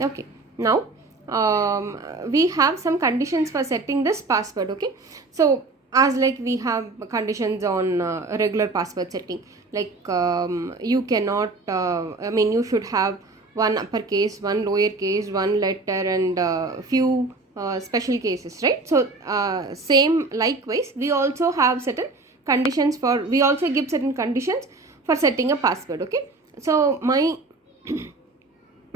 Okay, now we have some conditions for setting this password. Okay, so as like we have conditions on regular password setting, like you cannot I mean you should have one uppercase, one lowercase, one letter, and few special cases, right? So same likewise we also have certain conditions for, we also give certain conditions for setting a password. Okay, so my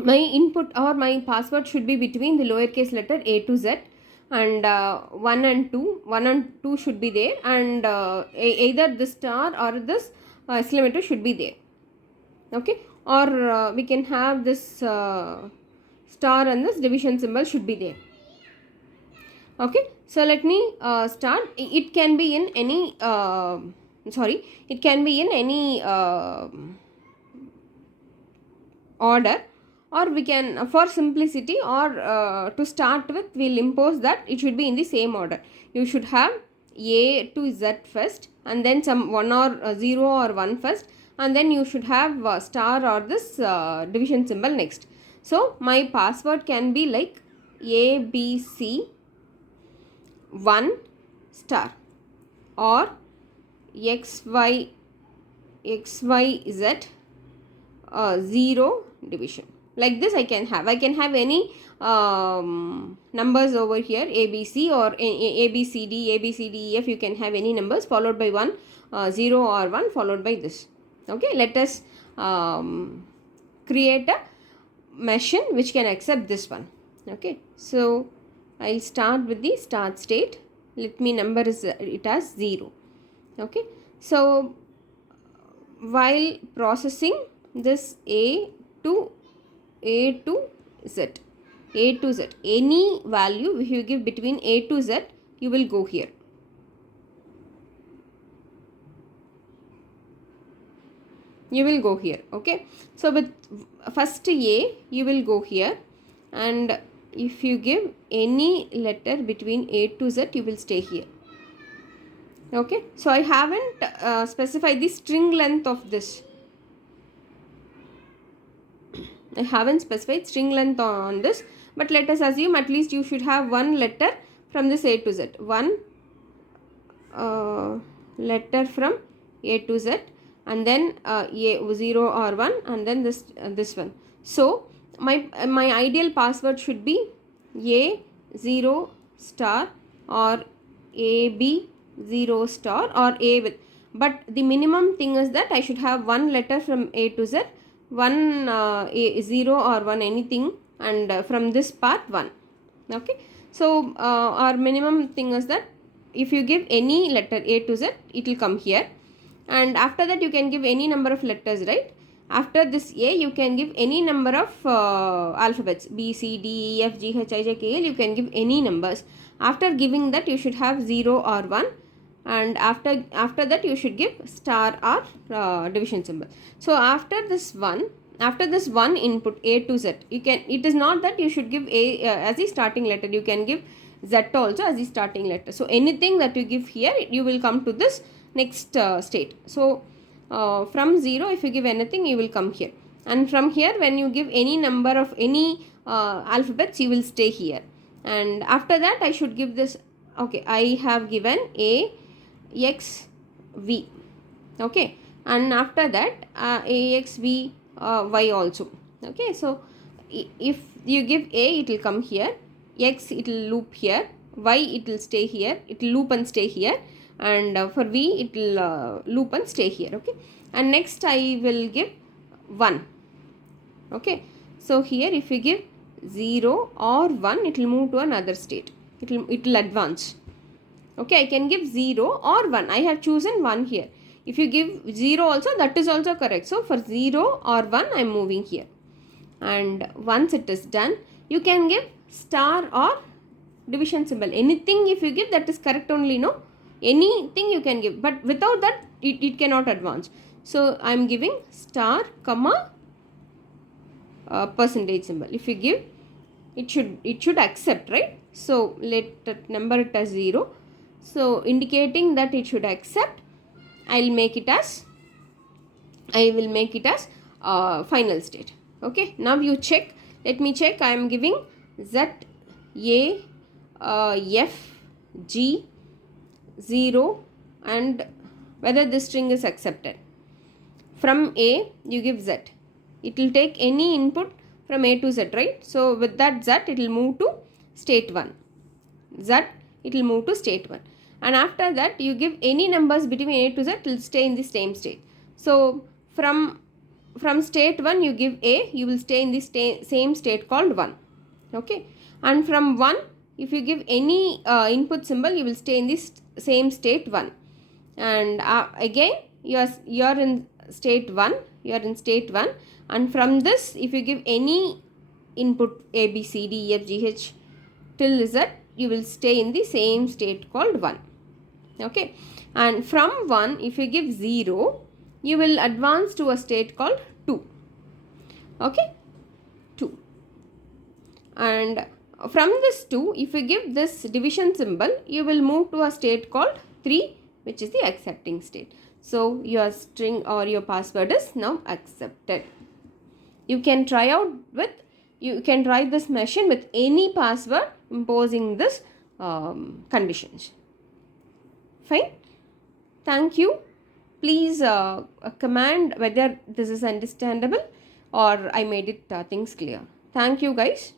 input or my password should be between the lowercase letter a to z, and 1 and 2 should be there, and either this star or this exclamator should be there. Okay, or we can have this star and this division symbol should be there. Okay, so let me start. It can be in any it can be in any order, or we can, for simplicity or to start with, we'll impose that it should be in the same order. You should have a to z first, and then some 1 or 0 or 1 first, and then you should have star or this division symbol next. So my password can be like abc 1 star, or xyz 0 division. Like this I can have any numbers over here, ABC or ABCD, ABCDEF. You can have any numbers followed by 1, 0 or 1 followed by this. Okay, let us create a machine which can accept this one. Okay, so I'll start with the start state. Let me number it as 0. Okay, so while processing this a to z, any value if you give between a to z, you will go here. Okay, so with first a you will go here, and if you give any letter between a to z, you will stay here. Okay, so I haven't specified the string length of this. I haven't specified string length on this, but let us assume at least you should have one letter from this a to z, one letter from a to z, and then a 0 or 1, and then this one. So my ideal password should be a 0 star or ab 0 star or a with, but the minimum thing is that I should have one letter from a to z, one a 0 or 1 anything, and from this part 1. Okay, so our minimum thing is that if you give any letter a to z, it will come here, and after that you can give any number of letters, right? After this a, you can give any number of alphabets, b, c, d, e, f, g, h, i, j, k, l. You can give any numbers. After giving that, you should have 0 or 1, and after that you should give star or division symbol. So after this one input a to z, you can, it is not that you should give a as the starting letter, you can give z also as the starting letter. So anything that you give here, you will come to this next state. So from 0, if you give anything, you will come here, and from here when you give any number of any alphabets, you will stay here, and after that I should give this. Okay, I have given a x v. Okay, and after that a x v y also. Okay, so if you give a, it will come here, x it will loop here, y it will stay here, it will loop and stay here, and for v it will loop and stay here. Okay, and next I will give 1. Okay, so here if you give 0 or 1, it will move to another state, it will advance. Okay, I can give 0 or 1. I have chosen 1 here. If you give 0 also, that is also correct. So for 0 or 1, I am moving here. And once it is done, you can give star or division symbol. Anything if you give, that is correct only, no? Anything you can give. But without that, it cannot advance. So I am giving star, comma, percentage symbol. If you give, it should accept, right? So let that number it as 0. So indicating that it should accept, I will make it as final state. Okay, now you check Let me check. I am giving Z, A, F, G, 0 and whether this string is accepted. From A you give Z. It will take any input from A to Z, right? So with that Z it will move to state 1. Z it will move to state 1. And after that you give any numbers between A to Z, it will stay in the same state. So from state 1 you give A, you will stay in the same state called 1. Okay. And from 1 if you give any input symbol, you will stay in this same state 1. And again you are in state 1, and from this if you give any input A, B, C, D, E, F, G, H till Z, you will stay in the same state called 1. Okay. And from 1 if you give 0, you will advance to a state called 2. Okay, 2. And from this 2, if you give this division symbol, you will move to a state called 3, which is the accepting state. So your string or your password is now accepted. You can try this machine with any password imposing this conditions. Fine. Thank you. Please comment whether this is understandable or I made it things clear. Thank you guys.